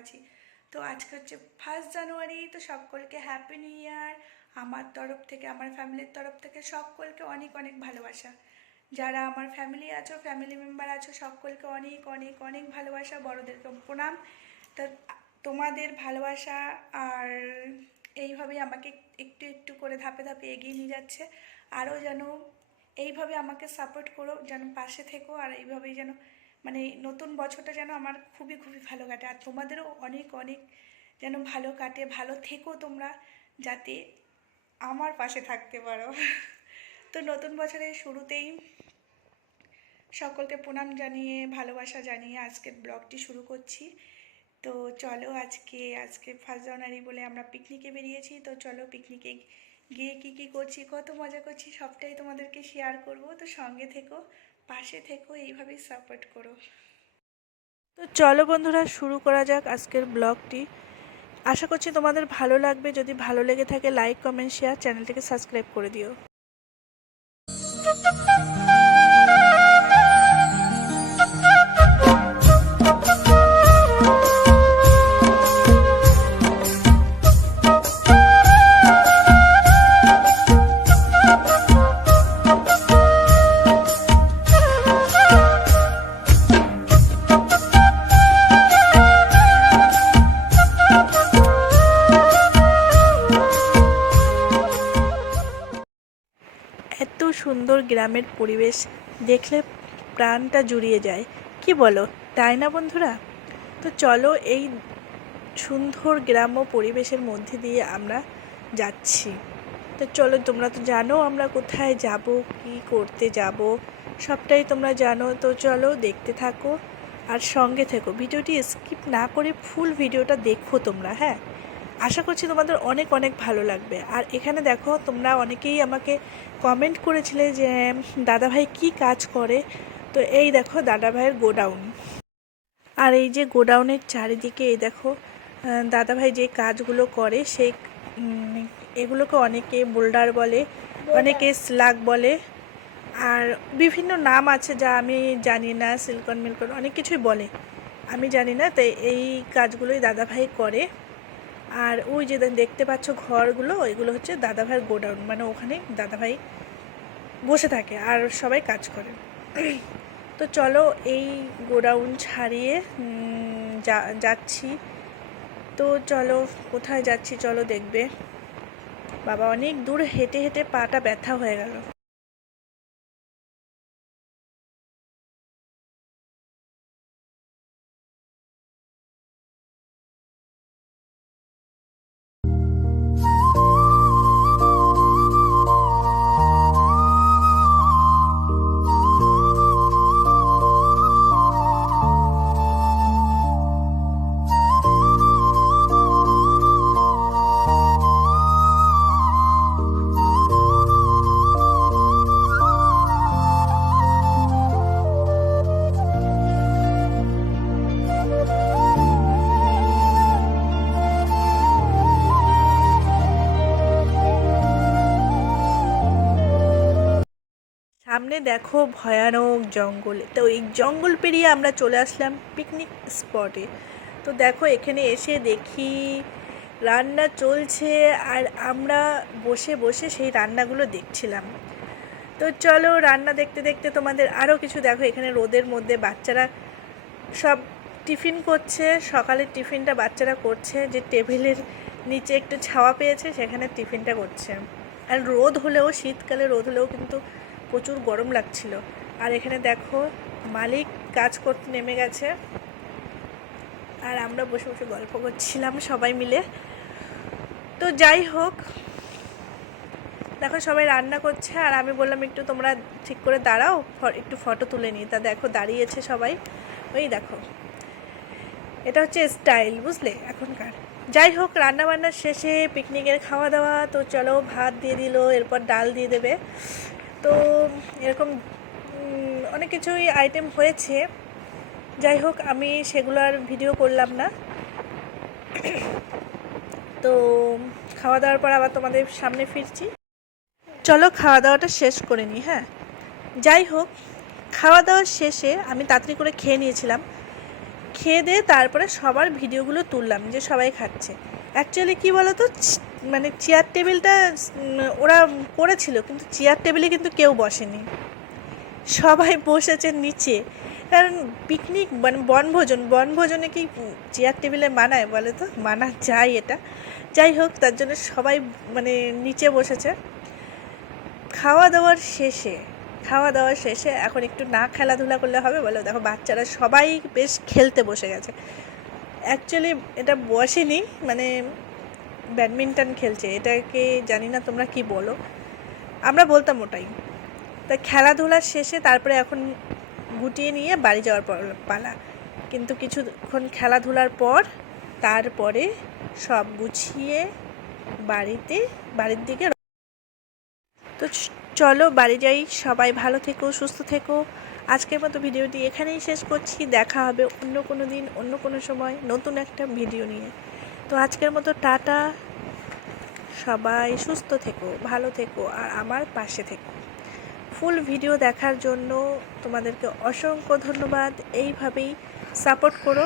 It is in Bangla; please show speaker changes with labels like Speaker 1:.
Speaker 1: আছি তো আজকে হচ্ছে ফার্স্ট জানুয়ারি, তো সকলকে হ্যাপি নিউ ইয়ার আমার তরফ থেকে, আমার ফ্যামিলির তরফ থেকে সকলকে অনেক অনেক ভালোবাসা। যারা আমার ফ্যামিলি আছো ফ্যামিলি মেম্বার আছো, সকলকে অনেক অনেক অনেক ভালোবাসা, বড়োদেরকে প্রণাম। তো তোমাদের ভালোবাসা আর এইভাবেই আমাকে একটু একটু করে ধাপে ধাপে এগিয়ে নিয়ে যাচ্ছে। আরও যেন এইভাবে আমাকে সাপোর্ট করো, যেন পাশে থেকো, আর এইভাবেই যেন মানে নতুন বছরটা যেন আমার খুবই খুবই ভালো কাটে। আর তোমাদেরও অনেক অনেক যেন ভালো কাটে, ভালো থেকো তোমরা যাতে আমার পাশে থাকতে পারো। তো নতুন বছরের শুরুতেই সকলকে প্রণাম জানিয়ে, ভালোবাসা জানিয়ে আজকের ব্লগটি শুরু করছি। তো চলো আজকে আজকে ফার্স্ট জানুয়ারি বলে আমরা পিকনিকে বেরিয়েছি। তো চলো পিকনিকে গিয়ে কি কি করছি, কত মজা করছি, সবটাই তোমাদেরকে শেয়ার করব। তো সঙ্গে থেকো পাশে থেকো এইভাবেই সাপোর্ট করো। তো চলো বন্ধুরা, শুরু করা যাক আজকের ব্লগটি। আশা করছি তোমাদের ভালো লাগবে। যদি ভালো লেগে থাকে লাইক কমেন্ট শেয়ার চ্যানেলটিকে সাবস্ক্রাইব করে দিও। সুন্দর গ্রামের পরিবেশ দেখলে প্রাণটা জুড়িয়ে যায়। কি বলো, তাই না বন্ধুরা? তো চলো এই সুন্দর গ্রাম্য পরিবেশের মধ্যে দিয়ে আমরা যাচ্ছি। তো চলো, তোমরা তো জানো আমরা কোথায় যাব, কি করতে যাব, সবটাই তোমরা জানো। তো চলো দেখতে থাকো আর সঙ্গে থেকো। ভিডিওটি স্কিপ না করে ফুল ভিডিওটা দেখো তোমরা হ্যাঁ? আশা করছি তোমাদের অনেক অনেক ভালো লাগবে। আর এখানে দেখো, তোমরা অনেকেই আমাকে কমেন্ট করেছিলে যে, দাদাভাই কি কাজ করে? তো এই দেখো, দাদাভাইয়ের গোডাউন। আর এই যে গোডাউনের চারিদিকে এই দেখো দাদাভাই যে কাজগুলো করে, সেই এগুলোকে অনেকে বোল্ডার বলে, অনেকে স্লাগ বলে, আর বিভিন্ন নাম আছে যা আমি জানি না, সিলকন মিলকন অনেক কিছুই বলে। আমি জানি না তাই এই কাজগুলোই দাদাভাই করে। আর ওই যে দেখতে পাচ্ছ ঘরগুলো ওইগুলো হচ্ছে দাদাভাইয়ের গোডাউন। মানে ওখানে দাদাভাই বসে থাকে আর সবাই কাজ করে। তো চলো এই গোডাউন ছাড়িয়ে যাচ্ছি। তো চলো, কোথায় যাচ্ছি চলো দেখবে। বাবা অনেক দূর হেঁটে হেঁটে পাটা ব্যথা হয়ে গেল। সামনে দেখো ভয়ানক জঙ্গল। তো এই জঙ্গল পেরিয়ে আমরা চলে আসলাম পিকনিক স্পটে তো দেখো এখানে এসে দেখি রান্না চলছে আর আমরা বসে বসে সেই রান্নাগুলো দেখছিলাম। তো চলো রান্না দেখতে দেখতে তোমাদের আরও কিছু দেখো। এখানে রোদের মধ্যে বাচ্চারা সব টিফিন করছে। সকালের টিফিনটা বাচ্চারা করছে। যে টেবিলের নিচে একটু ছাওয়া পেয়েছে, সেখানে টিফিনটা করছে। আর রোদ হলেও, শীতকালে রোদ হলেও কিন্তু প্রচুর গরম লাগছিল। আর এখানে দেখো মালিক কাজ করতে নেমে গেছে। আর আমরা বসে বসে গল্প করছিলাম সবাই মিলে। তো যাই হোক, দেখো সবাই রান্না করছে। আর আমি বললাম, একটু তোমরা ঠিক করে দাঁড়াও একটু ফটো তুলে নিই। তা দেখো দাঁড়িয়েছে সবাই। ওই দেখো, এটা হচ্ছে স্টাইল, বুঝলে, এখনকার। যাই হোক রান্না বান্নার শেষে পিকনিকের খাওয়া দাওয়া। তো চলো ভাত দিয়ে দিল, এরপর ডাল দিয়ে দেবে। তো এরকম অনেক কিছুই আইটেম হয়েছে। যাই হোক, আমি সেগুলো আর ভিডিও করলাম না। তো খাওয়া দাওয়ার পর আবার তোমাদের সামনে ফিরছি। চলো খাওয়া দাওয়াটা শেষ করে নিই হ্যাঁ? যাই হোক, খাওয়া দাওয়ার শেষে আমি তাড়াতাড়ি করে খেয়ে নিয়েছিলাম। খেয়ে দিয়ে তারপরে সবার ভিডিওগুলো তুললাম, যে সবাই খাচ্ছে। অ্যাকচুয়ালি কী বলো তো মানে চেয়ার টেবিলটা ওরা করেছিল, কিন্তু চেয়ার টেবিলে কিন্তু কেউ বসেনি। সবাই বসেছে নিচে। কারণ পিকনিক মানে বনভোজন, বনভোজনে কি চেয়ার টেবিলে মানায় বলে তো মানা যায় এটা। যাই হোক, তার জন্য সবাই মানে নিচে বসেছে। খাওয়া দাওয়ার শেষে খাওয়া দাওয়ার শেষে এখন একটু না খেলাধুলা করলে হবে বলো? দেখো, বাচ্চারা সবাই বেশ খেলতে বসে গেছে। অ্যাকচুয়ালি এটা বসেনি মানে ব্যাডমিন্টন খেলছে। এটাকে জানি না তোমরা কি বলো। আমরা বলতাম ওটাই। তা খেলাধুলার শেষে তারপরে এখন গুটিয়ে নিয়ে বাড়ি যাওয়ার পালা। কিন্তু কিছুক্ষণ খেলাধুলার পর তারপরে সব গুছিয়ে বাড়িতে, বাড়ির দিকে তো চলো বাড়ি যাই। সবাই ভালো থেকো, সুস্থ থেকো। আজকের মতো ভিডিওটি এখানেই শেষ করছি। দেখা হবে অন্য কোনো দিন, অন্য কোনো সময় নতুন একটা ভিডিও নিয়ে। তো আজকের মতো টাটা। সবাই সুস্থ থেকো, ভালো থেকো, আর আমার পাশে থেকো। ফুল ভিডিও দেখার জন্য তোমাদেরকে অসংখ্য ধন্যবাদ। এইভাবেই সাপোর্ট করো।